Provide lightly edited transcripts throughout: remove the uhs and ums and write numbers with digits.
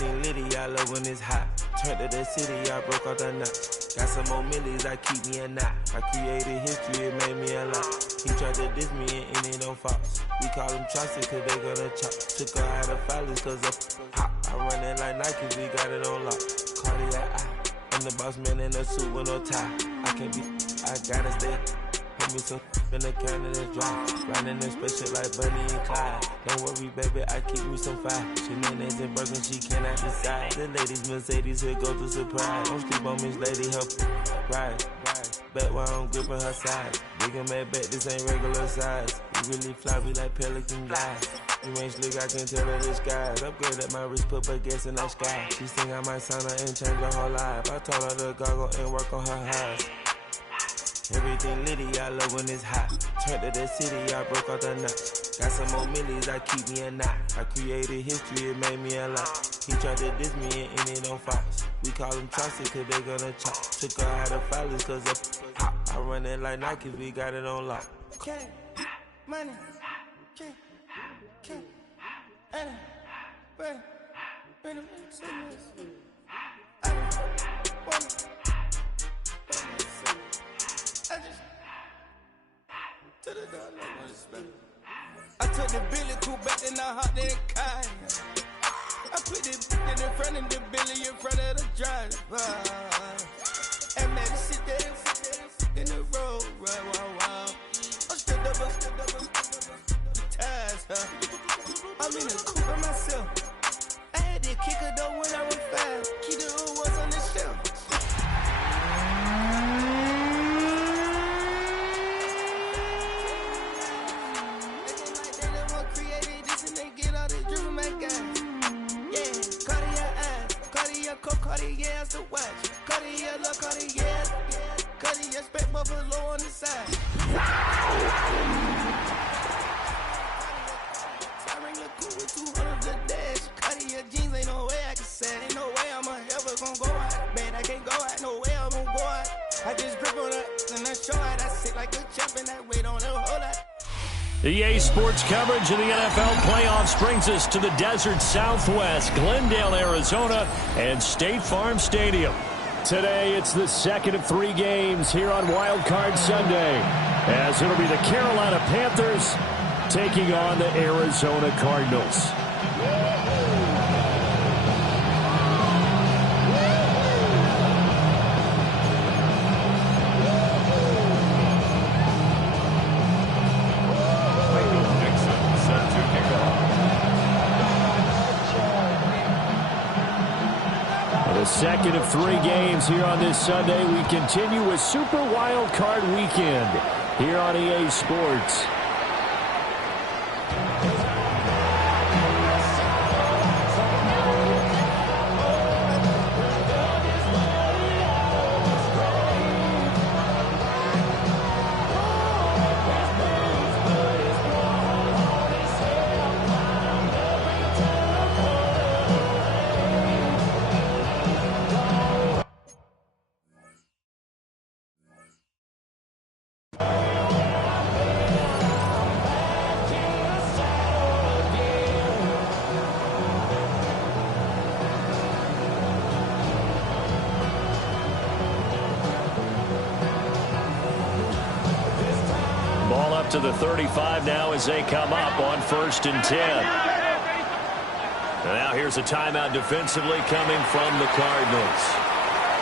Everything litty, I love when it's hot. Turned to the city, I broke out the knot. Got some more millies, I keep me a knot. I created history, it made me a lot. He tried to diss me and it don't false. We call them Chaucer cause they gonna chop. Took her out of filers cause of hot. I run it like Nike, we got it on lock. Cardiac eye. I'm the boss man in a suit with no tie. I can't be, I gotta stay. Put me some in the counter that's dry. Riding in special like Bunny and Clyde. Don't worry, baby, I keep me some fire. Shenanigans and Birkin, she cannot decide. The ladies, Mercedes, here go to surprise. Don't sleep on Miss Lady, help ride. Back while I'm gripping her side. Big and mad back, this ain't regular size. We really fly, we like pelican guys. You ain't slick, I can tell her disguise. Upgrade at my wrist, put her gas in the sky. She think I might sign her and change her whole life. I told her to goggle and work on her eyes. Everything litty, I love when it's hot. Turned to the city, I broke out the knot. Got some more millies, I keep me a knot. I created history, it made me a lot. He tried to diss me and it don't false. We call them Chaucer cause they gonna chop. Took her out of filers cause of hot. I run it like Nike, we got it on lock. Okay, money, okay, Anna, ready, I took the Billy cool back and I hopped in kind. I put the in front of the Billy in front of the driver. And man, sit there in the road, right, wow. I'm still double, the ties, I'm in the coupe by myself. I had to kick her though when I was 5. Keep the old ones on the shelf. Cartier as the watch. Cartier, love Cartier. Cartier, spec buffalo on the side. Siren look cool with 200 the dash. Cartier jeans, ain't no way I can say. Ain't no way I'm ever gonna go out. Man, I can't go out. No way I'm gonna go out. I just grip on her and I show it. I sit like a champ and I wait on her whole lot. EA Sports coverage of the NFL playoffs brings us to the desert Southwest, Glendale, Arizona, and State Farm Stadium. Today, it's the second of 3 games here on Wild Card Sunday, as it'll be the Carolina Panthers taking on the Arizona Cardinals. The second of 3 games here on this Sunday. We continue with Super Wild Card Weekend here on EA Sports. To the 35 now as they come up on 1st and 10. And now here's a timeout defensively coming from the Cardinals.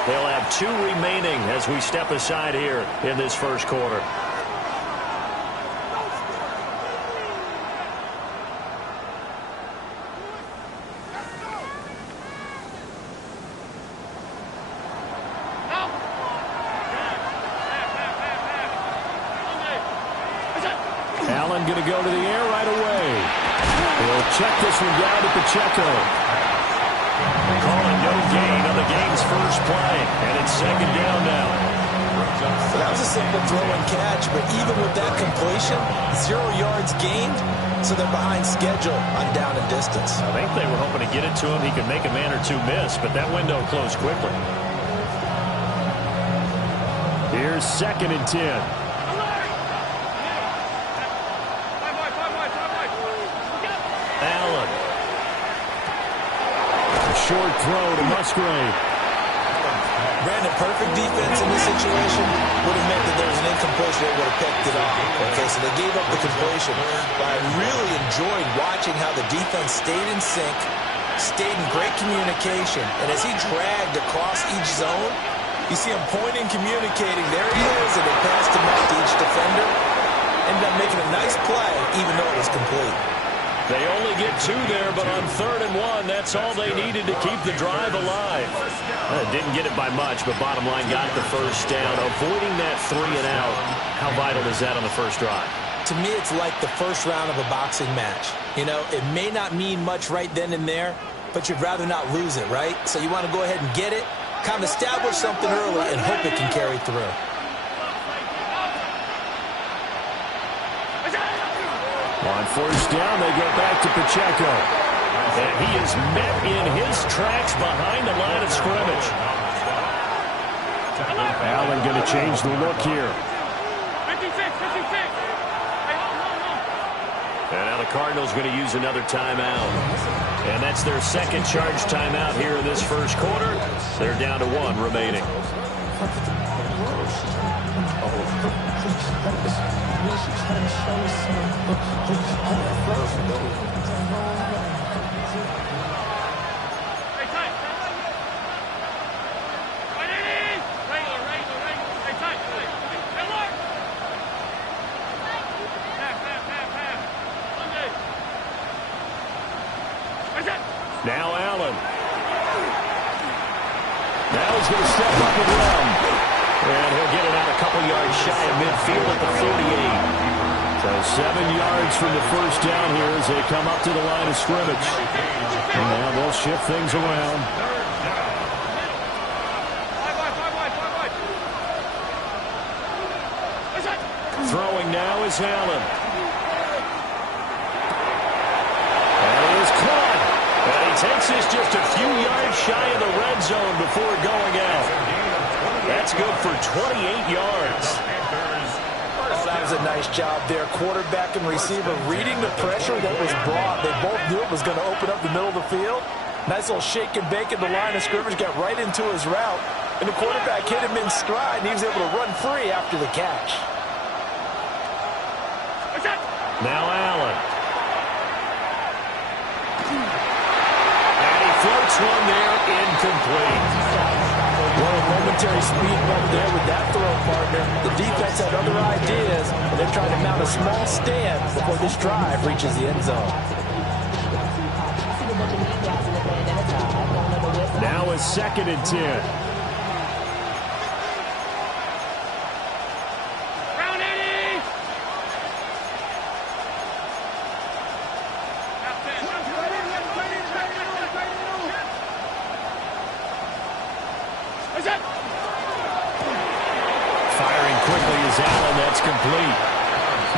They'll have 2 remaining as we step aside here in this first quarter. Going to go to the air right away. He'll check this one down to Pacheco. Calling no gain on the game's first play, and it's 2nd down now. That was a simple throw and catch, but even with that completion, 0 yards gained, so they're behind schedule on down and distance. I think they were hoping to get it to him. He could make a man or 2 miss, but that window closed quickly. Here's 2nd and 10. short throw to Musgrave. Brandon, perfect defense in this situation would have meant that there was an incompletion that would have picked it off. Okay, so they gave up the completion. But I really enjoyed watching how the defense stayed in sync, stayed in great communication. And as he dragged across each zone, you see him pointing, communicating. There he is, and they passed him out to each defender. Ended up making a nice play, even though it was complete. They only get 2 there, but on 3rd and 1, that's all they needed to keep the drive alive. Didn't get it by much, but bottom line got the first down. Avoiding that 3 and out, how vital is that on the first drive? To me, it's like the first round of a boxing match. You know, it may not mean much right then and there, but you'd rather not lose it, right? So you want to go ahead and get it, kind of establish something early, and hope it can carry through. On 1st down, they go back to Pacheco. And he is met in his tracks behind the line of scrimmage. Allen going to change the look here. 56. And now the Cardinals going to use another timeout. And that's their second charge timeout here in this first quarter. They're down to 1 remaining. Now Allen. Now he's going to step up and run. And he'll get it out a couple yards shy of midfield at the 48. So 7 yards from the first down here as they come up to the line of scrimmage. And now they'll shift things around. Throwing now is Allen. And he is caught. And he takes this just a few yards shy of the red zone before going out. That's good for 28 yards. Oh, that was a nice job there. Quarterback and receiver reading the pressure that was brought. They both knew it was going to open up the middle of the field. Nice little shake and bake at the line of scrimmage. Got right into his route. And the quarterback hit him in stride, and he was able to run free after the catch. Now Allen. And he floats one there, incomplete. Well, a momentary speed bump there with that throw, partner. The defense had other ideas, and they're trying to mount a small stand before this drive reaches the end zone. Now is 2nd and 10. Firing quickly is Allen. That's complete.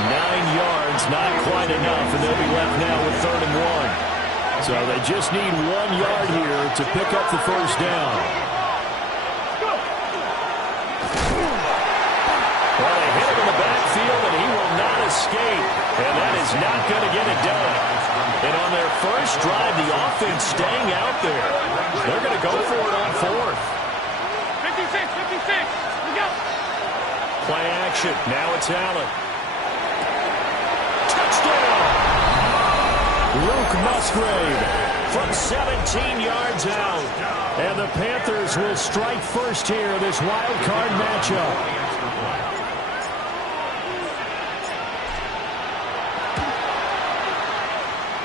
9 yards, not quite enough, and they'll be left now with 3rd and 1. So they just need 1 yard here to pick up the first down. Well, they hit him in the backfield, and he will not escape. And that is not going to get it done. And on their first drive, the offense staying out there. They're going to go for it on 4th. 56. We go. Play action. Now it's Allen. Touchdown! Luke Musgrave from 17 yards out. And the Panthers will strike first here in this wild card matchup.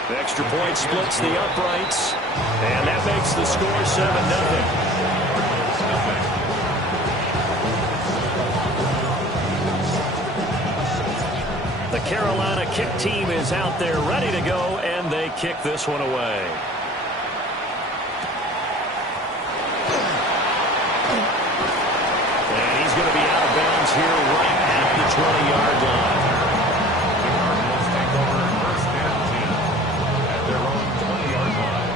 The extra point splits the uprights. And that makes the score 7-0. The Carolina kick team is out there ready to go, and they kick this one away. And he's going to be out of bounds here right at the 20-yard line. Cardinals take over 1st and 10 at their own 20-yard line.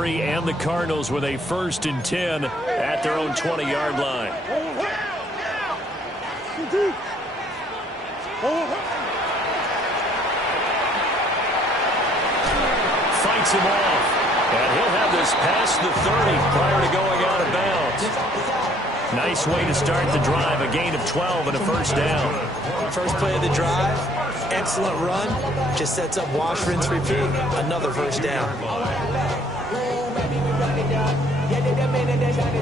Murray and the Cardinals with a 1st and 10 at their own 20-yard line. Fights him off. And he'll have this past the 30 prior to going out of bounds. Nice way to start the drive. A gain of 12 and a 1st down. First play of the drive, excellent run. Just sets up wash, rinse, repeat. Another 1st down.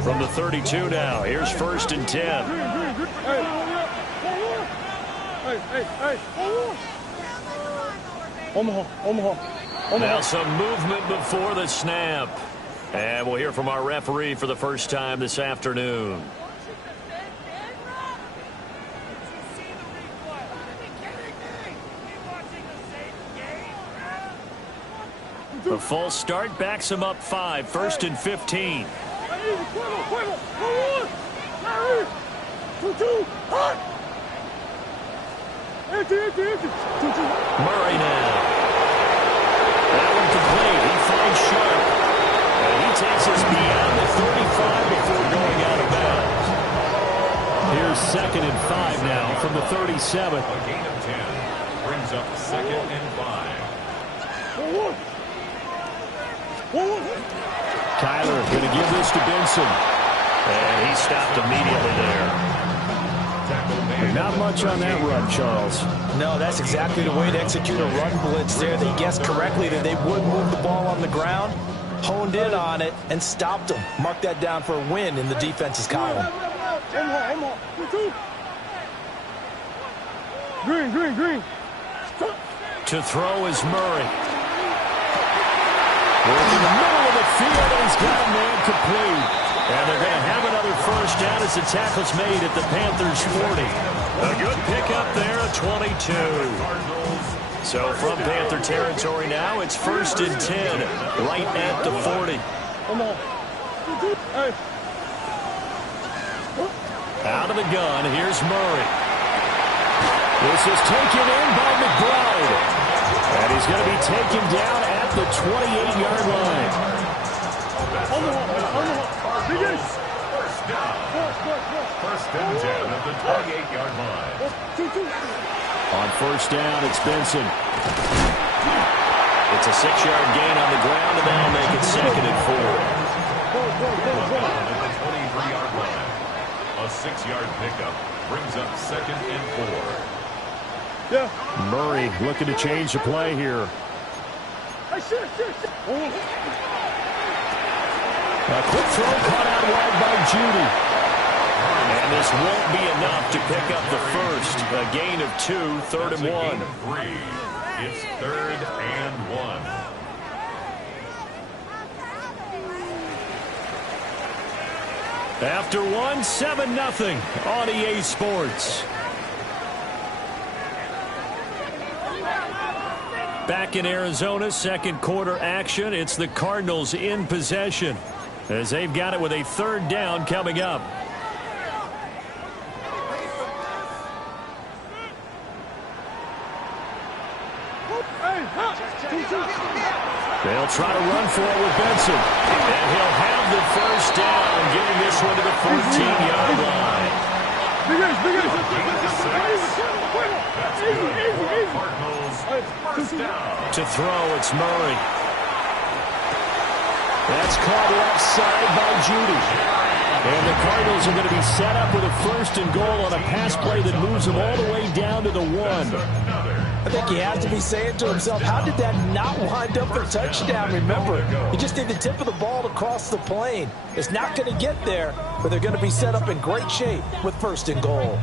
From the 32 now, here's 1st and 10. Now some movement before the snap. And we'll hear from our referee for the first time this afternoon. The false start backs him up 5, 1st and 15. Murray now. That one complete. He finds Sharp. And he takes us beyond the 35 before going out of bounds. Here's 2nd and 5 now from the 37. A gain of 10 brings up 2nd and 5. Kyler going to give this to Benson. And he stopped immediately there. Not much on that run, Charles. No, that's exactly the way to execute a run blitz there. They guessed correctly that they would move the ball on the ground, honed in on it, and stopped them. Mark that down for a win in the defense's column. Green. To throw is Murray. We're in the middle of the field, and he's got a man complete. And they're going to have another 1st down as the tackle's made at the Panthers' 40. A good pickup there, a 22. So from Panther territory now, it's 1st and 10, right at the 40. Out of the gun, here's Murray. This is taken in by McBride. And he's going to be taken down at the 28-yard line. First and 10 at the 28-yard line. On 1st down, it's Benson. It's a 6-yard gain on the ground, and that'll make it 2nd and 4. At the 23-yard line. A 6-yard pickup brings up 2nd and 4. Murray looking to change the play here. A quick throw caught out wide by Judy. And this won't be enough to pick up the 1st. A gain of 2, 3rd and 1. It's 3rd and 1. After 1, 7-0 on EA Sports. Back in Arizona, 2nd quarter action. It's the Cardinals in possession as they've got it with a 3rd down coming up. They'll try to run for it with Benson. And he'll have the 1st down, getting this one to the 14-yard line. To throw, it's Murray. That's caught left side by Judy. And the Cardinals are going to be set up with a 1st and goal on a pass play that moves them all the way down to the 1. I think he has to be saying to himself, how did that not wind up for a touchdown? Remember, he just did the tip of the ball to cross the plane. It's not going to get there, but they're going to be set up in great shape with 1st and goal.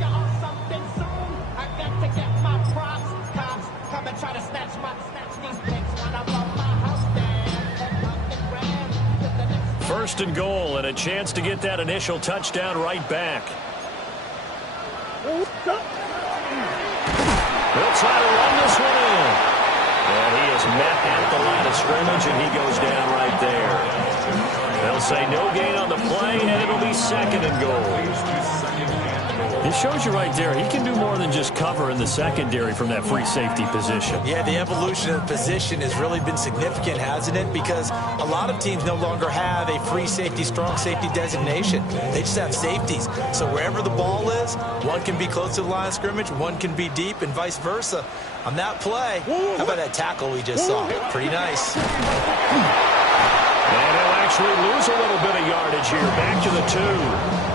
First and goal, and a chance to get that initial touchdown right back. They'll try to run this one in. And he is met at the line of scrimmage, and he goes down right there. They'll say no gain on the play, and it'll be 2nd and goal. It shows you right there, he can do more than just cover in the secondary from that free safety position. Yeah, the evolution of the position has really been significant, hasn't it? Because a lot of teams no longer have a free safety, strong safety designation. They just have safeties. So wherever the ball is, one can be close to the line of scrimmage, one can be deep, and vice versa. On that play, how about that tackle we just saw? Pretty nice. And he'll actually lose a little bit of yardage here. Back to the 2.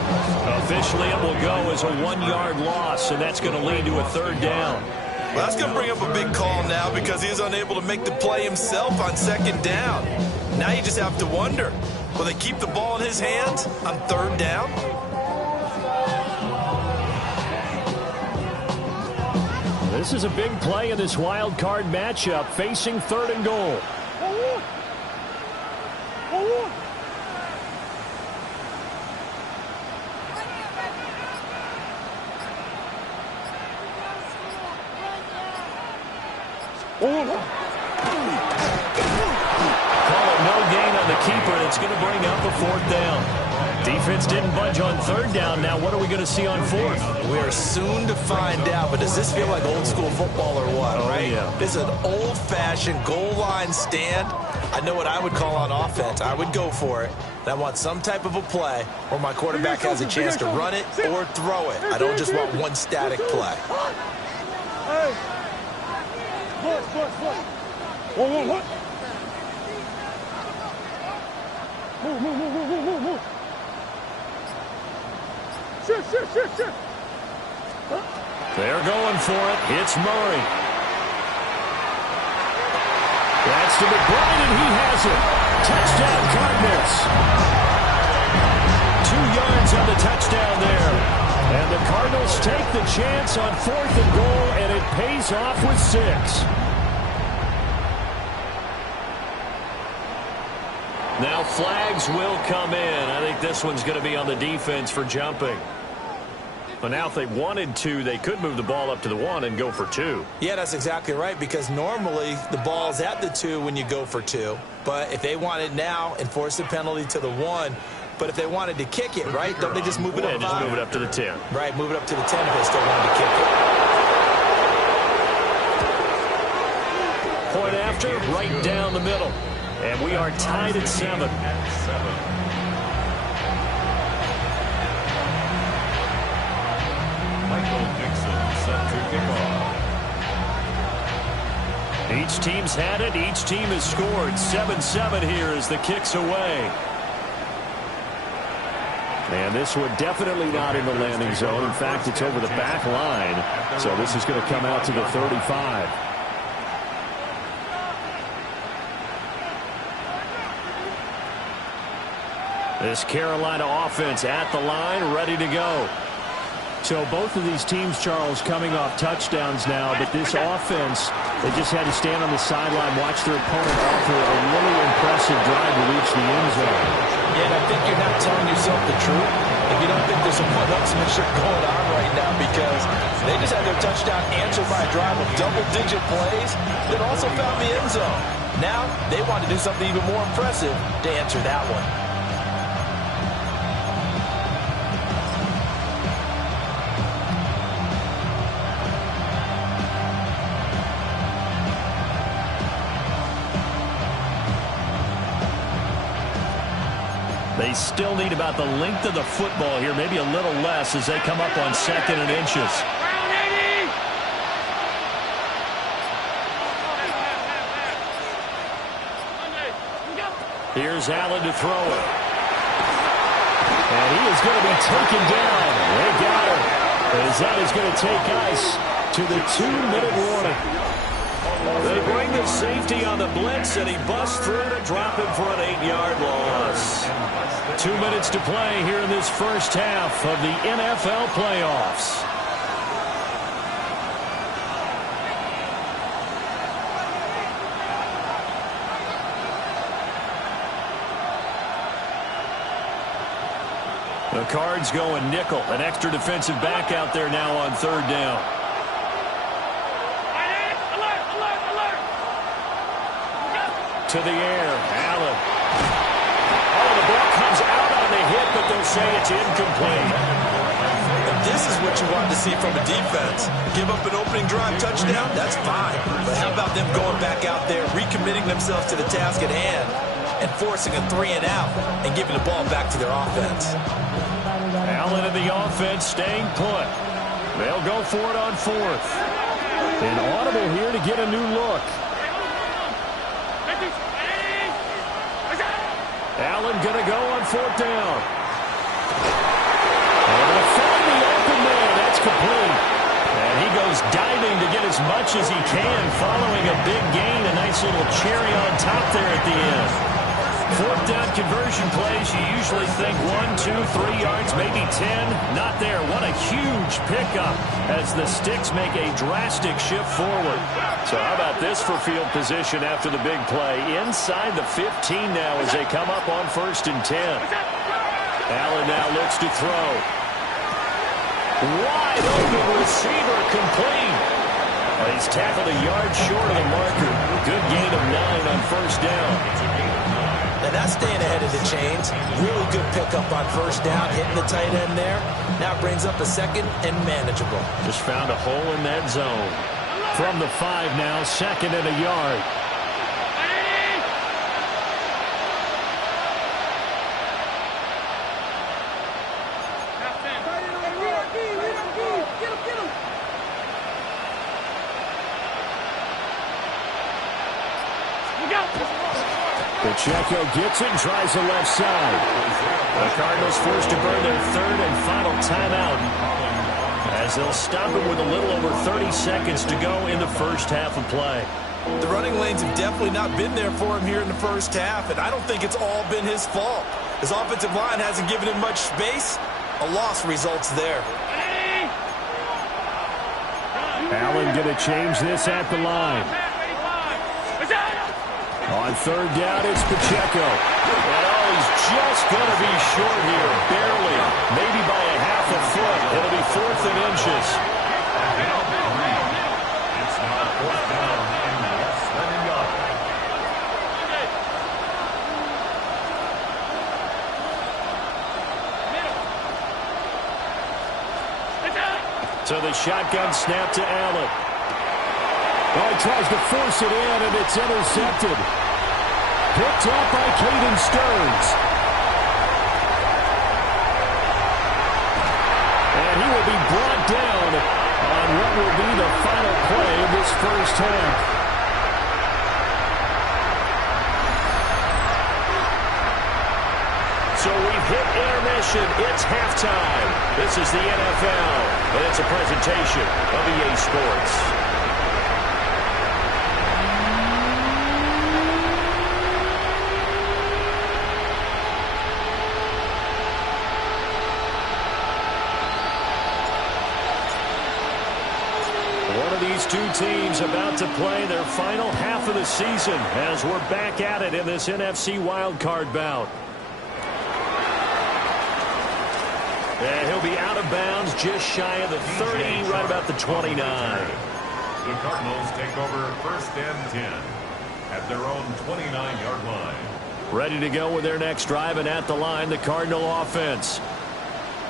Officially, it will go as a 1-yard loss, and that's going to lead to a 3rd down. Well, that's going to bring up a big call now because he's unable to make the play himself on 2nd down. Now you just have to wonder, will they keep the ball in his hands on 3rd down? This is a big play in this wild card matchup, facing 3rd and goal. Call it no gain on the keeper, and it's going to bring up a 4th down. Defense didn't budge on 3rd down. Now what are we going to see on 4th? We are soon to find out, but does this feel like old school football or what, right? Yeah. This is an old-fashioned goal line stand. I know what I would call on offense. I would go for it. And I want some type of a play where my quarterback has a chance to run it or throw it. I don't just want one static play. They're going for it. It's Murray. That's to McBride, and he has it. Touchdown, Cardinals. 2 yards on the touchdown there. And the Cardinals take the chance on 4th and goal, and it pays off with 6. Now flags will come in. I think this one's going to be on the defense for jumping. But now if they wanted to, they could move the ball up to the 1 and go for 2. Yeah, that's exactly right, because normally the ball's at the 2 when you go for 2. But if they want it now, enforce the penalty to the 1. But if they wanted to kick it, right, don't they just move it up? Yeah, just move it up to the 10. Right, move it up to the 10 if they still wanted to kick it. Point after, right down the middle. And we are tied at 7. Michael Dixon set to kick off. Each team's had it. Each team has scored. 7-7 here as the kick's away. And this one definitely not in the landing zone. In fact, it's over the back line. So this is going to come out to the 35. This Carolina offense at the line, ready to go. So both of these teams, Charles, coming off touchdowns now, but this offense, they just had to stand on the sideline, watch their opponent offer a really impressive drive to reach the end zone. Yeah, and I think you're not telling yourself the truth if you don't think there's some one-upsmanship going on right now, because they just had their touchdown answered by a drive of double-digit plays that also found the end zone. Now they want to do something even more impressive to answer that one. They still need about the length of the football here, maybe a little less as they come up on 2nd and inches. Here's Allen to throw it. And he is going to be taken down. They got him. As that is going to take us to the 2-minute warning. They bring the safety on the blitz, and he busts through to drop him for an 8-yard loss. 2 minutes to play here in this first half of the NFL playoffs. The Cards going nickel. An extra defensive back out there now on 3rd down. To the air, Allen. Oh, the ball comes out on the hit, but they'll say it's incomplete. this is what you want to see from a defense. Give up an opening drive touchdown, that's fine. But how about them going back out there, recommitting themselves to the task at hand, and forcing a 3 and out, and giving the ball back to their offense. Allen and the offense staying put. They'll go for it on 4th. An audible here to get a new look. Allen going to go on 4th down. And they'll find the open man. That's complete. And he goes diving to get as much as he can following a big gain. A nice little cherry on top there at the end. 4th down conversion plays, you usually think 1, 2, 3 yards, maybe 10. Not there. What a huge pickup as the Sticks make a drastic shift forward. So how about this for field position after the big play? Inside the 15 now as they come up on 1st and 10. Allen now looks to throw. Wide open receiver complete. He's tackled a yard short of the marker. Good gain of 9 on 1st down. Now that's staying ahead of the chains. Really good pickup on 1st down, hitting the tight end there. Now brings up a 2nd and manageable. Just found a hole in that zone. From the 5 now, 2nd and a yard. Pacheco gets it and tries the left side. The Cardinals forced to burn their 3rd and final timeout as they'll stop it with a little over 30 seconds to go in the first half of play. The running lanes have definitely not been there for him here in the first half, and I don't think it's all been his fault. His offensive line hasn't given him much space. A loss results there. Allen going to change this at the line. On 3rd down, it's Pacheco. And he's just going to be short here, barely, maybe by a half a foot. It'll be 4th and inches. It's now 4th down and less than a yard. So the shotgun snap to Allen. Oh, he tries to force it in, and it's intercepted. Picked up by Caden Stearns. And he will be brought down on what will be the final play of this first half. So we've hit intermission. It's halftime. This is the NFL, and it's a presentation of EA Sports. These two teams about to play their final half of the season as we're back at it in this NFC wildcard bout. And he'll be out of bounds just shy of the 30, right about the 29. The Cardinals take over 1st and 10 at their own 29-yard line. Ready to go with their next drive, and at the line, the Cardinal offense.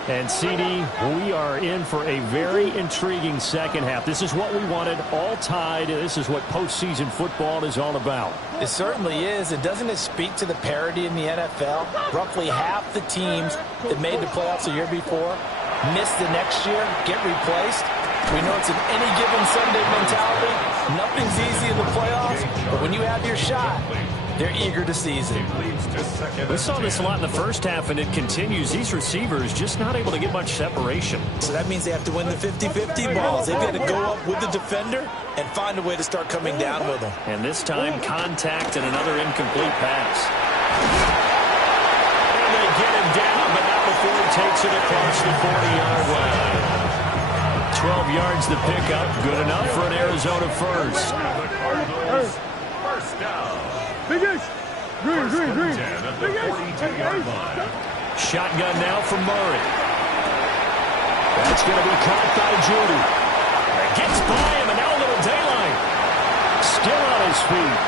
And, CD, we are in for a very intriguing second half. This is what we wanted, all tied. This is what postseason football is all about. It certainly is. And doesn't it speak to the parity in the NFL? Roughly half the teams that made the playoffs the year before miss the next year, get replaced. We know it's an any-given Sunday mentality. Nothing's easy in the playoffs, but when you have your shot, they're eager to seize it. We saw this a lot in the first half, and it continues. These receivers just not able to get much separation. So that means they have to win the 50-50 balls. They've got to go up with the defender and find a way to start coming down with them. And this time, contact and another incomplete pass. And they get him down, but not before he takes it across the 40-yard line. 12 yards to pick up. Good enough for an Arizona first. First down. Green. Shotgun now from Murray. That's going to be caught by Judy. Gets by him, and now a little daylight. Still on his feet.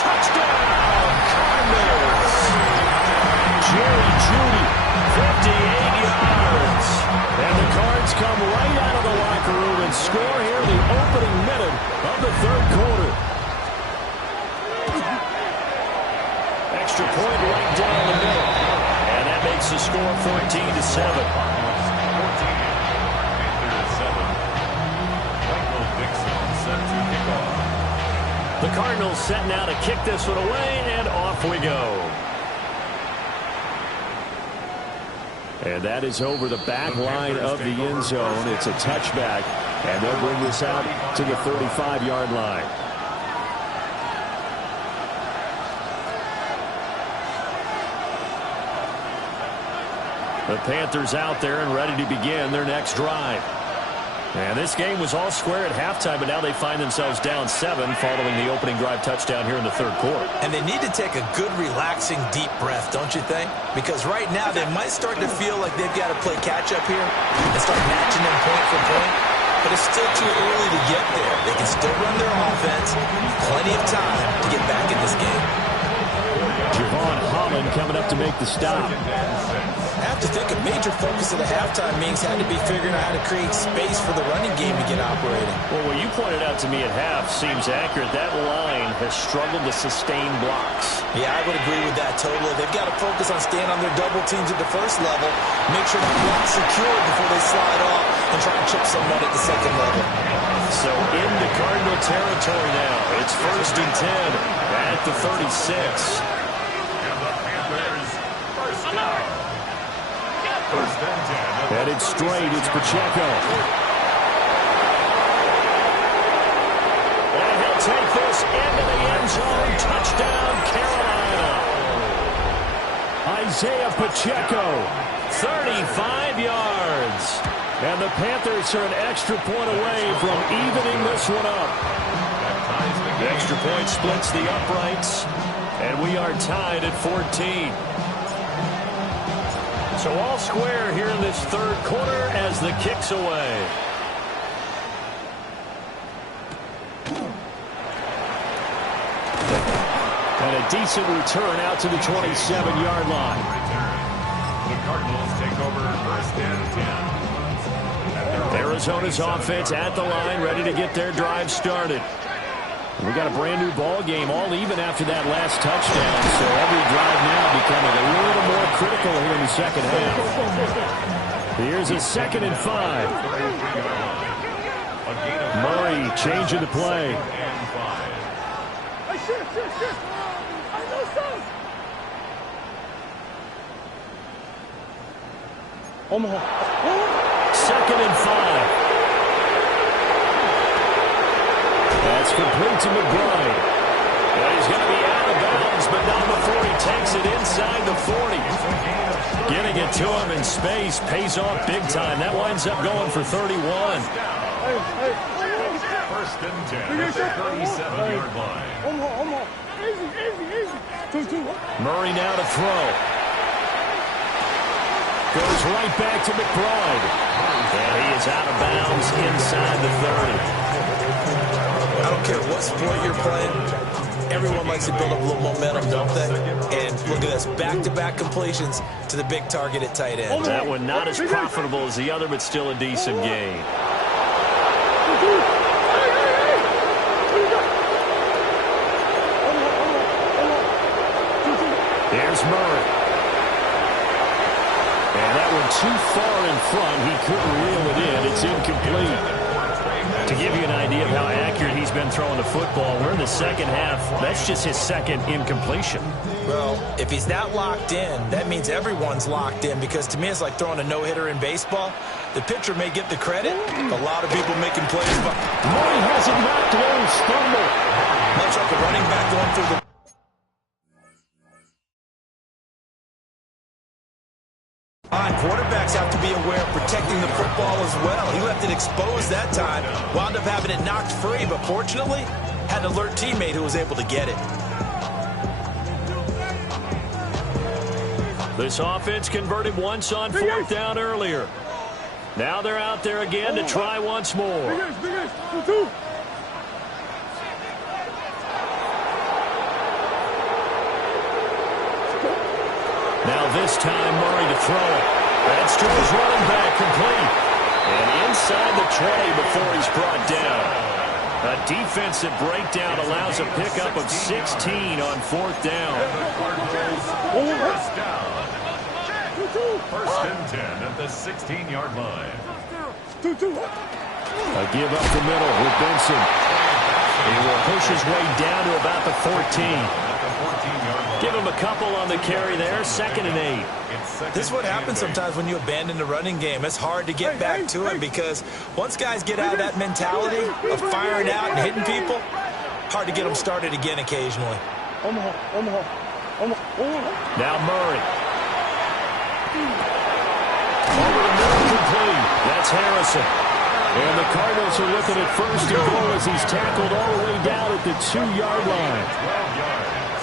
Touchdown, Cardinals. Jerry Judy, 58 yards. And the Cards come right out of the locker room and score here in the opening minute of the third quarter. Extra point right down the middle. And that makes the score 14-7. The Cardinals set now to kick this one away, and off we go. And that is over the back line of the end zone. It's a touchback, and they'll bring this out to the 35-yard line. The Panthers out there and ready to begin their next drive. And this game was all square at halftime, but now they find themselves down 7 following the opening drive touchdown here in the third quarter. And they need to take a good, relaxing, deep breath, don't you think? Because right now they might start to feel like they've got to play catch-up here and start matching them point for point. But it's still too early to get there. They can still run their offense. Plenty of time to get back in this game. Javon Holland coming up to make the stop. I have to think a major focus of the halftime meetings had to be figuring out how to create space for the running game to get operating. Well, what you pointed out to me at half seems accurate. That line has struggled to sustain blocks. Yeah, I would agree with that totally. They've got to focus on staying on their double teams at the first level, make sure the block's secured before they slide off and try and chip someone at the second level. So into Cardinal territory now. It's 1st and 10 at the 36. Headed straight, it's Pacheco. And he'll take this into the end zone. Touchdown, Carolina. Isaiah Pacheco, 35 yards. And the Panthers are an extra point away from evening this one up. The extra point splits the uprights, and we are tied at 14. So all square here in this third quarter as the kick's away. And a decent return out to the 27-yard line. The Cardinals take over 1st and 10. Arizona's offense at the line, ready to get their drive started. We got a brand new ball game, all even after that last touchdown. So every drive now becoming a little more critical here in the second half. Here's a 2nd and 5. Murray changing the play. Omaha. 2nd and 5. That's complete to McBride. And he's going to be out of bounds, but not before he takes it inside the 40. Getting it to him in space pays off big time. That winds up going for 31. 1st and 10 at the 37-yard line. Omaha. Easy. 2-2. Murray now to throw. Goes right back to McBride. And he is out of bounds inside the 30. I don't care what sport you're playing. Everyone likes to build up a little momentum, don't they? And look at this, back-to-back completions to the big target at tight end. That one not as profitable as the other, but still a decent gain. There's Murray. And that one too far in front. He couldn't reel it in. It's incomplete. To give you an idea of how accurate he's been throwing the football, we're in the second half. That's just his 2nd incompletion. Well, if he's not locked in, that means everyone's locked in, because to me it's like throwing a no-hitter in baseball. The pitcher may get the credit, a lot of people making plays, but Murray has it knocked loose. Fumble. much like a running back going through the quarterbacks have to be aware of protecting the football as well. He left it exposed that time, wound up having it knocked free, but fortunately had an alert teammate who was able to get it. This offense converted once on 4th down earlier. Now they're out there again to try once more. Now this time Murray to throw it. That's to his running back, complete. And inside the 20 before he's brought down. A defensive breakdown allows a pickup of 16 on 4th down. First down. First and 10 at the 16-yard line. A give up the middle with Benson. He will push his way down to about the 14. Give him a couple on the carry there. 2nd and 8. This is what happens sometimes when you abandon the running game. It's hard to get back to it because once guys get out of that mentality of firing out and hitting people, hard to get them started again occasionally. Now Murray. Over the middle, complete. That's Harrison. And the Cardinals are looking at 1st and goal as he's tackled all the way down at the 2-yard line. 12 yards.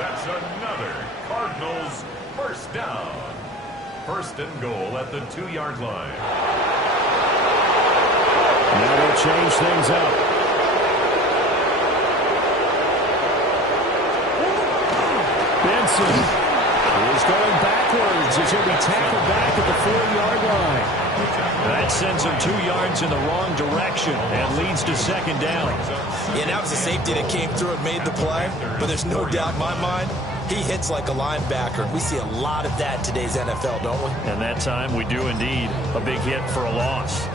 That's another Cardinals first down. 1st and goal at the 2-yard line. Now they'll change things up. Benson is going backwards as he'll be tackled back at the 4-yard line. That sends him 2 yards in the wrong direction and leads to 2nd down. Yeah, that was a safety that came through and made the play, but there's no doubt in my mind he hits like a linebacker. We see a lot of that in today's NFL, don't we? And that time we do indeed. A big hit for a loss.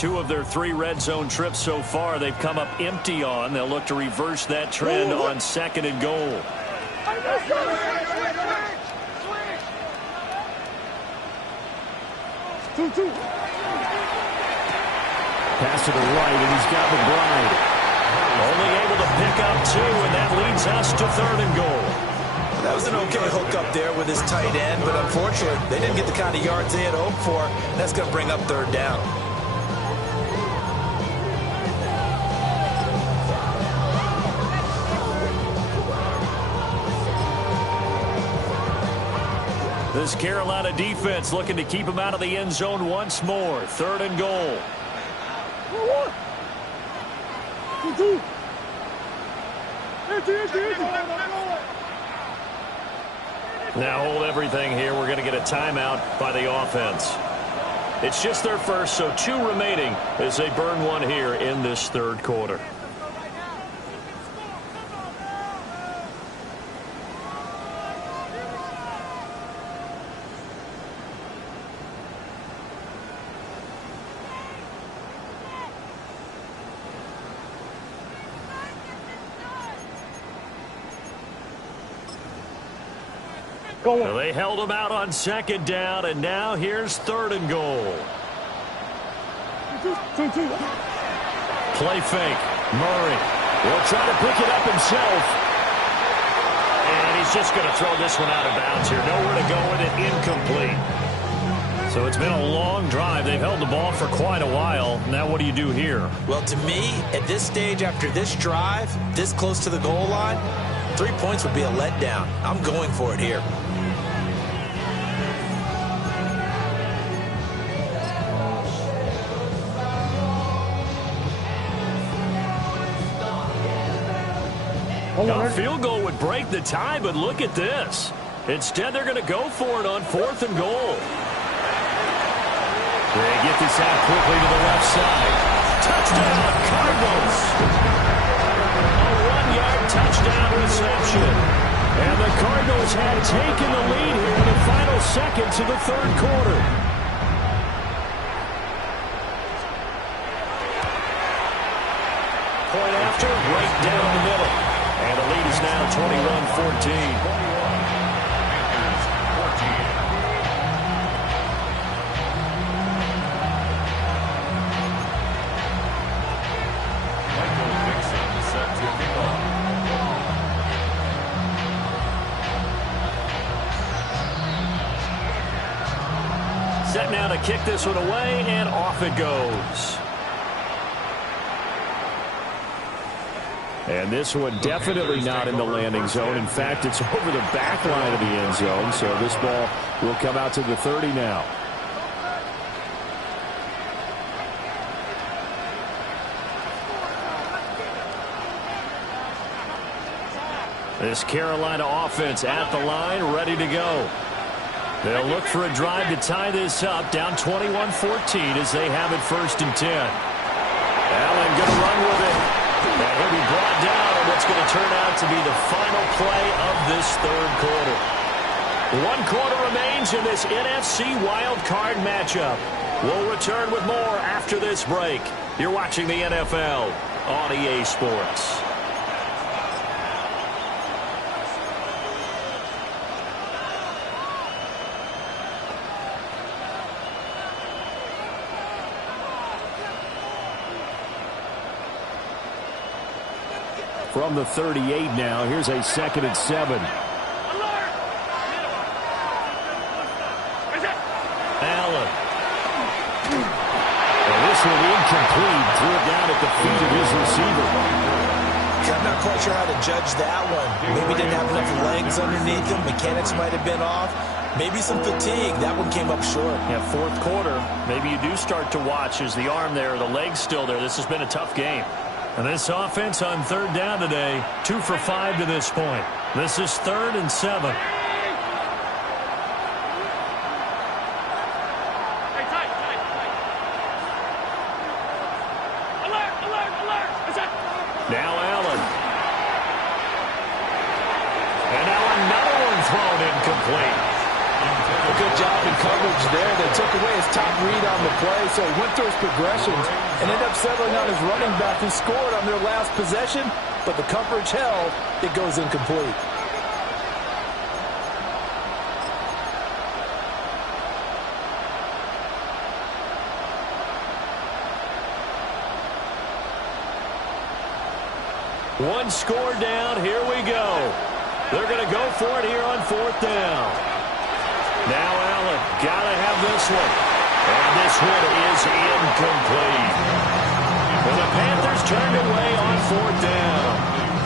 2 of their 3 red zone trips so far they've come up empty on. They'll look to reverse that trend on 2nd and goal. Pass to the right, and he's got McBride. Only able to pick up 2, and that leads us to 3rd and goal. That was an okay hook up there with his tight end, but unfortunately, they didn't get the kind of yards they had hoped for. That's going to bring up 3rd down. This Carolina defense looking to keep him out of the end zone once more. 3rd and goal. Now hold everything here. We're going to get a timeout by the offense. It's just their first, so 2 remaining as they burn 1 here in this 3rd quarter. Well, they held him out on 2nd down, and now here's 3rd and goal. Play fake. Murray will try to pick it up himself. And he's just going to throw this one out of bounds here. Nowhere to go with it. Incomplete. So it's been a long drive. They've held the ball for quite a while. Now what do you do here? Well, to me, at this stage, after this drive, this close to the goal line, 3 points would be a letdown. I'm going for it here. A field goal would break the tie, but look at this. Instead, they're going to go for it on 4th and goal. They get this out quickly to the left side. Touchdown, Cardinals. A 1-yard touchdown reception. And the Cardinals had taken the lead here in the final seconds of the 3rd quarter. Point after, right down the middle. And the lead is now 21-14. Set now to kick this one away, and off it goes. And this one definitely not in the landing zone. In fact, it's over the back line of the end zone, so this ball will come out to the 30 now. This Carolina offense at the line, ready to go. They'll look for a drive to tie this up, down 21-14 as they have it 1st and 10. Allen going to run with it. And he'll be brought down on what's going to turn out to be the final play of this 3rd quarter. 1 quarter remains in this NFC Wild Card matchup. We'll return with more after this break. You're watching the NFL on EA Sports. From the 38 now, here's a 2nd and 7. Allen. And this one incomplete. Threw it down at the feet of his receiver. I'm not quite sure how to judge that one. Maybe didn't have enough legs underneath him. Mechanics might have been off. Maybe some fatigue. That one came up short. Yeah, 4th quarter. Maybe you do start to watch. Is the arm there, the leg's still there? This has been a tough game. And this offense on 3rd down today, 2 for 5 to this point. This is 3rd and 7. Now Allen. And now another one thrown incomplete. A good job in coverage there. They took away his top read on the play, so he went through his progressions and ended up settling on his running back who scored on their last possession, but the coverage held. It goes incomplete. One score down. Here we go. They're going to go for it here on 4th down. Now Allen, got to have this one. And this one is incomplete. Well, the Panthers turned away on 4th down.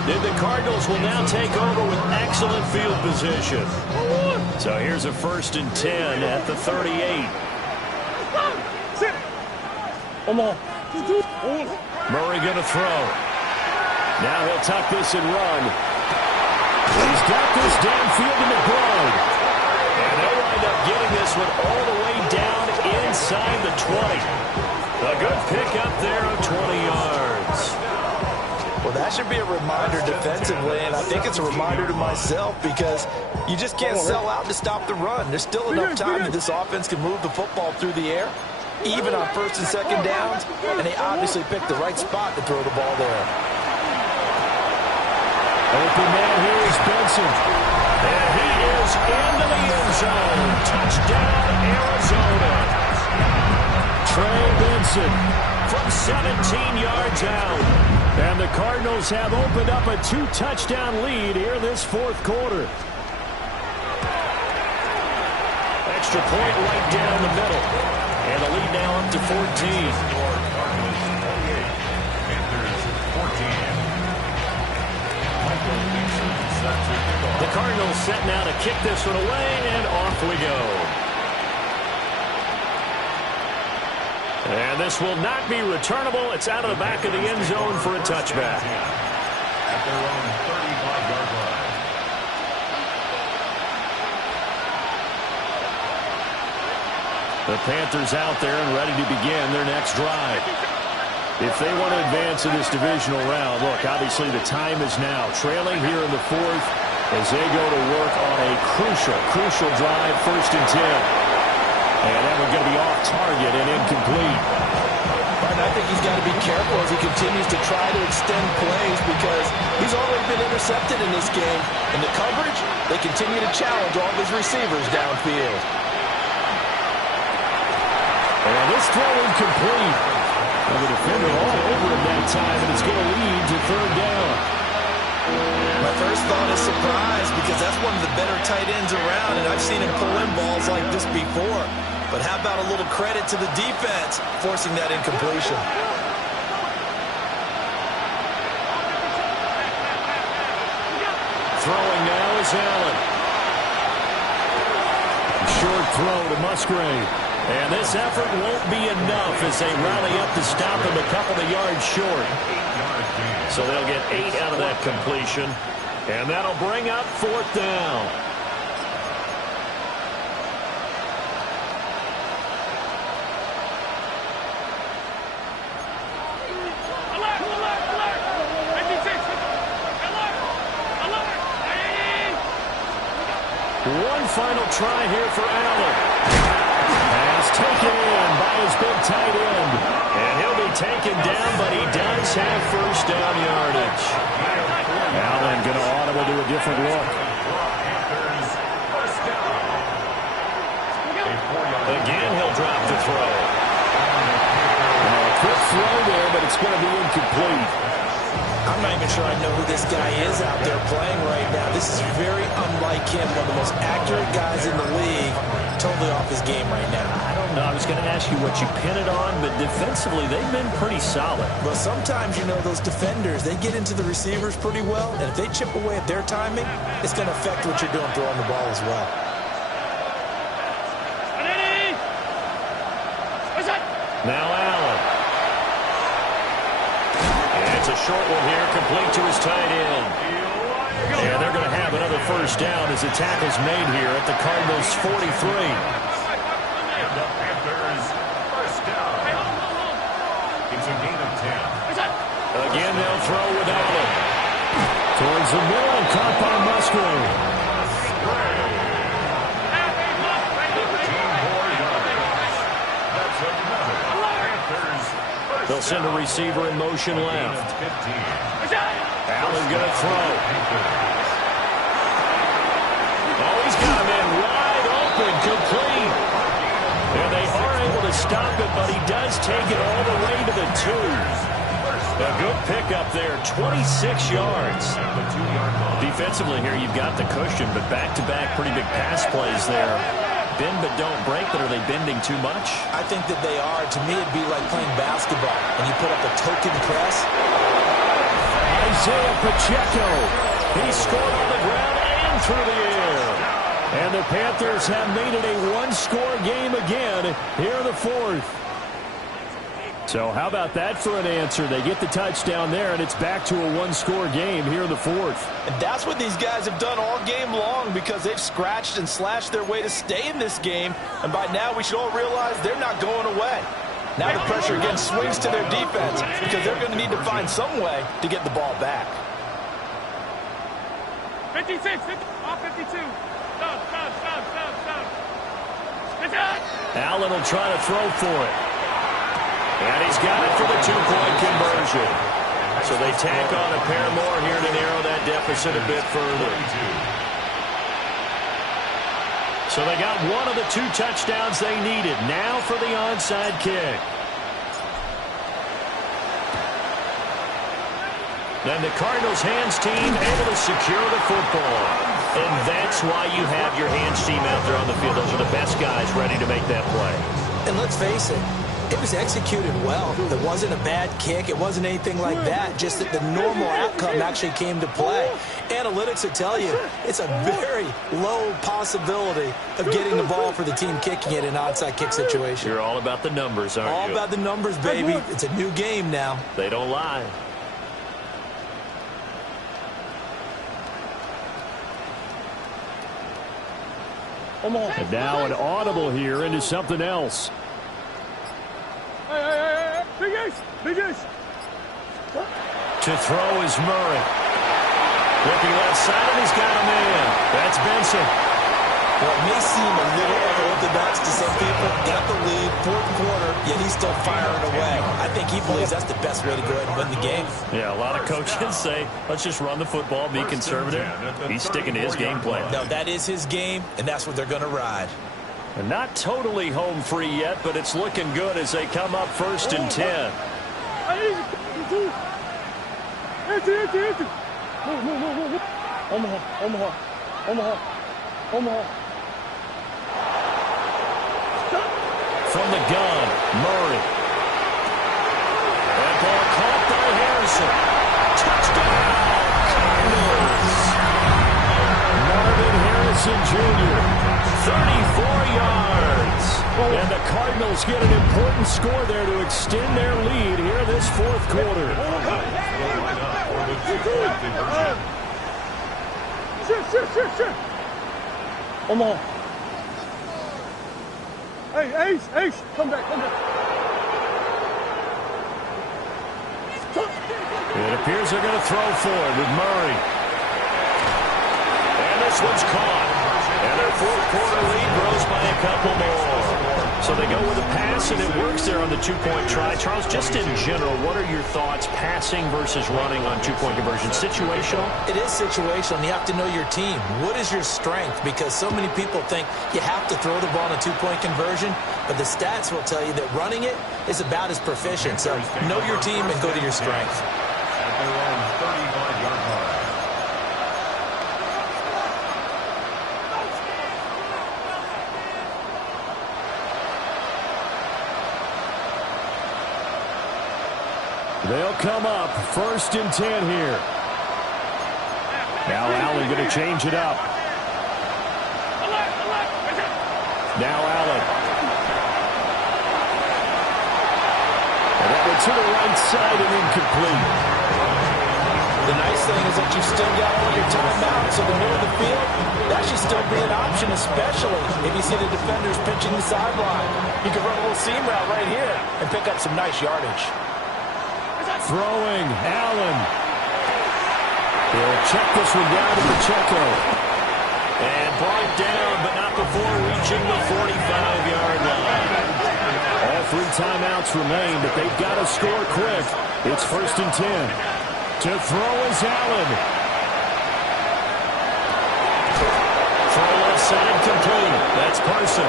Then the Cardinals will now take over with excellent field position. So here's a 1st and 10 at the 38. Murray going to throw. Now he'll tuck this and run. He's got this downfield to McBride. And they'll wind up getting this one all the way down inside the 20. A good pickup there of 20 yards. Well, that should be a reminder defensively, and I think it's a reminder to myself because you just can't sell out to stop the run. There's still enough time that this offense can move the football through the air, even on 1st and 2nd downs, and they obviously picked the right spot to throw the ball there. Open man here is Benson. And he is into the end zone. Touchdown, Arizona. Trey Benson from 17 yards out. And the Cardinals have opened up a 2-touchdown lead here this 4th quarter. Extra point right down the middle. And the lead now up to 14. The Cardinals set now to kick this one away, and off we go. And this will not be returnable. It's out of the back of the end zone for a touchback. At their own 35-yard line. The Panthers out there and ready to begin their next drive. If they want to advance in this divisional round, look, obviously the time is now. Trailing here in the 4th as they go to work on a crucial drive, 1st and 10. And that one's going to be off target and incomplete. And I think he's got to be careful as he continues to try to extend plays because he's already been intercepted in this game. In the coverage, they continue to challenge all of his receivers downfield. And this throw incomplete. And the defender all over him that time, and it's going to lead to 3rd down. My first thought is surprise because that's one of the better tight ends around, and I've seen him pull in balls like this before. But how about a little credit to the defense forcing that incompletion? Throwing now is Allen. Short throw to Musgrave. And this effort won't be enough as they rally up to stop him a couple of yards short. So they'll get 8 out of that completion. And that'll bring up 4th down. one final try here for Allen. Pass taken in by his big tight end. And he'll be taken down, but he does have first down yardage. Allen going to audible to a different look. Again, he'll drop the throw. A quick throw there, but it's going to be incomplete. I'm not even sure I know who this guy is out there playing right now. This is very unlike him, one of the most accurate guys in the league. Totally off his game right now. I don't know. I was going to ask you what you pin it on, but defensively, they've been pretty solid. Well, sometimes, you know, those defenders, they get into the receivers pretty well, and if they chip away at their timing, it's going to affect what you're doing throwing the ball as well. Now Allen. And it's a short one here, complete to his tight end. And they're going to have another first down as the tackle's made here at the Cardinals' 43. And the Panthers first down. It's a gain of 10. Again, they'll throw with Allen. Towards the middle and caught by Musgrave. They'll send a receiver in motion left. Allen going to throw. Oh, he's got him in wide open, complete. And they are able to stop it, but he does take it all the way to the 2. A good pickup there, 26 yards. Defensively here, you've got the cushion, but back-to-back pretty big pass plays there. Bend but don't break, but are they bending too much? I think that they are. To me, it'd be like playing basketball, and you put up a token press. Isaiah Pacheco. He scored on the ground and through the air. And the Panthers have made it a one-score game again here in the 4th. So how about that for an answer? They get the touchdown there, and it's back to a one-score game here in the 4th. And that's what these guys have done all game long because they've scratched and slashed their way to stay in this game. And by now, we should all realize they're not going away. Now the pressure again swings to their defense because they're going to need to find some way to get the ball back. 56, 52. Stop. Allen will try to throw for it. And he's got it for the 2-point conversion. So they tack on a pair more here to narrow that deficit a bit further. So they got one of the 2 touchdowns they needed. Now for the onside kick. Then the Cardinals hands team able to secure the football. And that's why you have your hands team out there on the field. Those are the best guys ready to make that play. And let's face it, it was executed well. It wasn't a bad kick. It wasn't anything like that. Just that the normal outcome actually came to play. Analytics will tell you it's a very low possibility of getting the ball for the team kicking it in an onside kick situation. You're all about the numbers, aren't you? All about the numbers, baby. It's a new game now. They don't lie. And now an audible here into something else. Big Ace. To throw is Murray. Looking left side, and he's got a man. That's Benson. Well, it may seem a little unorthodox to some people. Got the lead, 4th quarter, yet he's still firing away. I think he believes that's the best way to go ahead and win the game. Yeah, a lot of coaches say, let's just run the football, be conservative. He's sticking to his game plan. No, that is his game, and that's what they're going to ride. And not totally home free yet, but it's looking good as they come up 1st and 10. Omaha. From the gun, Murray. That ball caught by Harrison. Touchdown, Cardinals. Marvin Harrison Jr., 34 yards. And the Cardinals get an important score there to extend their lead here in this 4th quarter. Sure. Omaha. Hey, Ace, come back. It appears they're going to throw for it with Murray. And this one's caught. And their fourth quarter lead grows by a couple more. So they go with a pass, and it works there on the two-point try. Charles, just in general, what are your thoughts passing versus running on two-point conversion? Situational? It is situational, and you have to know your team. What is your strength? Because so many people think you have to throw the ball in a two-point conversion, but the stats will tell you that running it is about as proficient. So know your team and go to your strength. At their own 35-yard line. They'll come up 1st and 10 here. Now Allen going to change it up. Now Allen. And that one to the right side and incomplete. The nice thing is that you still got all your timeouts, so the middle of the field, that should still be an option, especially if you see the defenders pinching the sideline. You can run a little seam route right here and pick up some nice yardage. Throwing, Allen. He'll check this one down to Pacheco. And brought down, but not before reaching the 45-yard line. All 3 timeouts remain, but they've got to score quick. It's 1st and 10. To throw is Allen. Throw left side complete. That's Parson.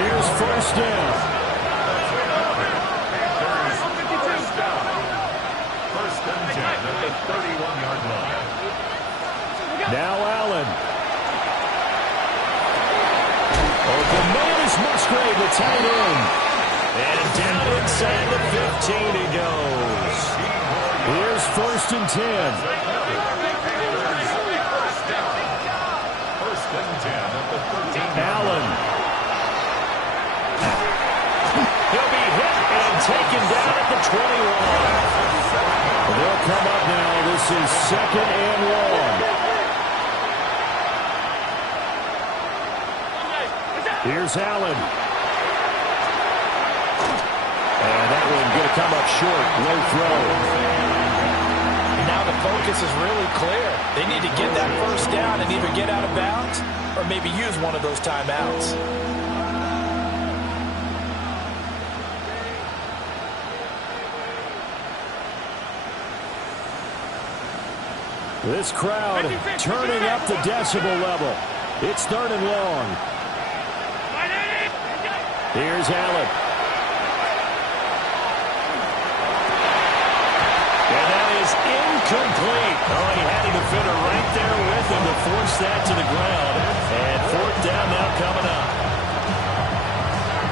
Here's 1st down. Now Allen. Open man is Musgrave, the tight end. And down inside the 15 he goes. Here's 1st and 10. Allen. He'll be hit and taken down at the 21. They'll come up now. This is 2nd and 1. Here's Allen. And that one going to come up short. Low throw. Now the focus is really clear. They need to get that 1st down and either get out of bounds or maybe use one of those timeouts. This crowd turning up the decibel level. It's 3rd and long. Here's Allen. And that is incomplete. Oh, he had a defender right there with him to force that to the ground. And 4th down now coming up.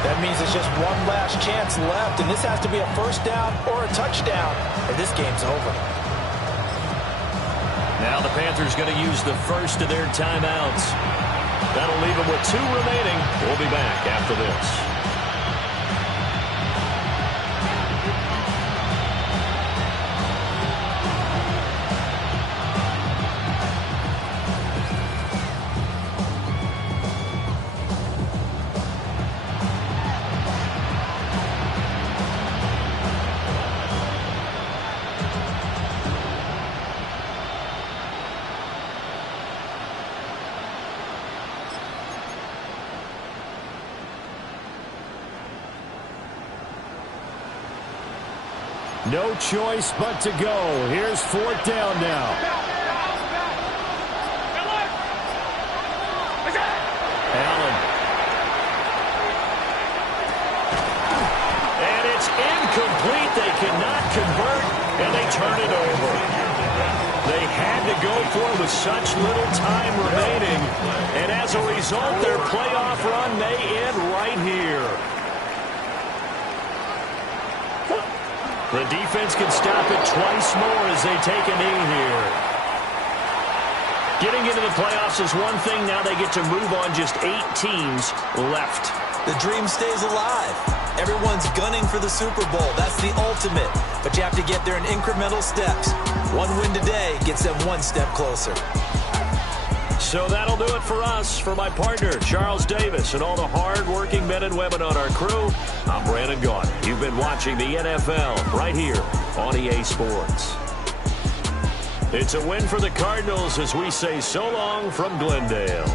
That means it's just one last chance left, and this has to be a 1st down or a touchdown, or this game's over. Now the Panthers going to use the first of their timeouts. That'll leave them with 2 remaining. We'll be back after this. No choice but to go. Here's 4th down now. Allen. And it's incomplete. They cannot convert, and they turn it over. They had to go for it with such little time remaining, and as a result, their playoff run may end right here. The defense can stop it twice more as they take a knee here. Getting into the playoffs is one thing. Now they get to move on just 8 teams left. The dream stays alive. Everyone's gunning for the Super Bowl. That's the ultimate. But you have to get there in incremental steps. One win today gets them 1 step closer. So that'll do it for us. For my partner, Charles Davis, and all the hard-working men and women on our crew, I'm Brandon Gaudin. You've been watching the NFL right here on EA Sports. It's a win for the Cardinals as we say so long from Glendale.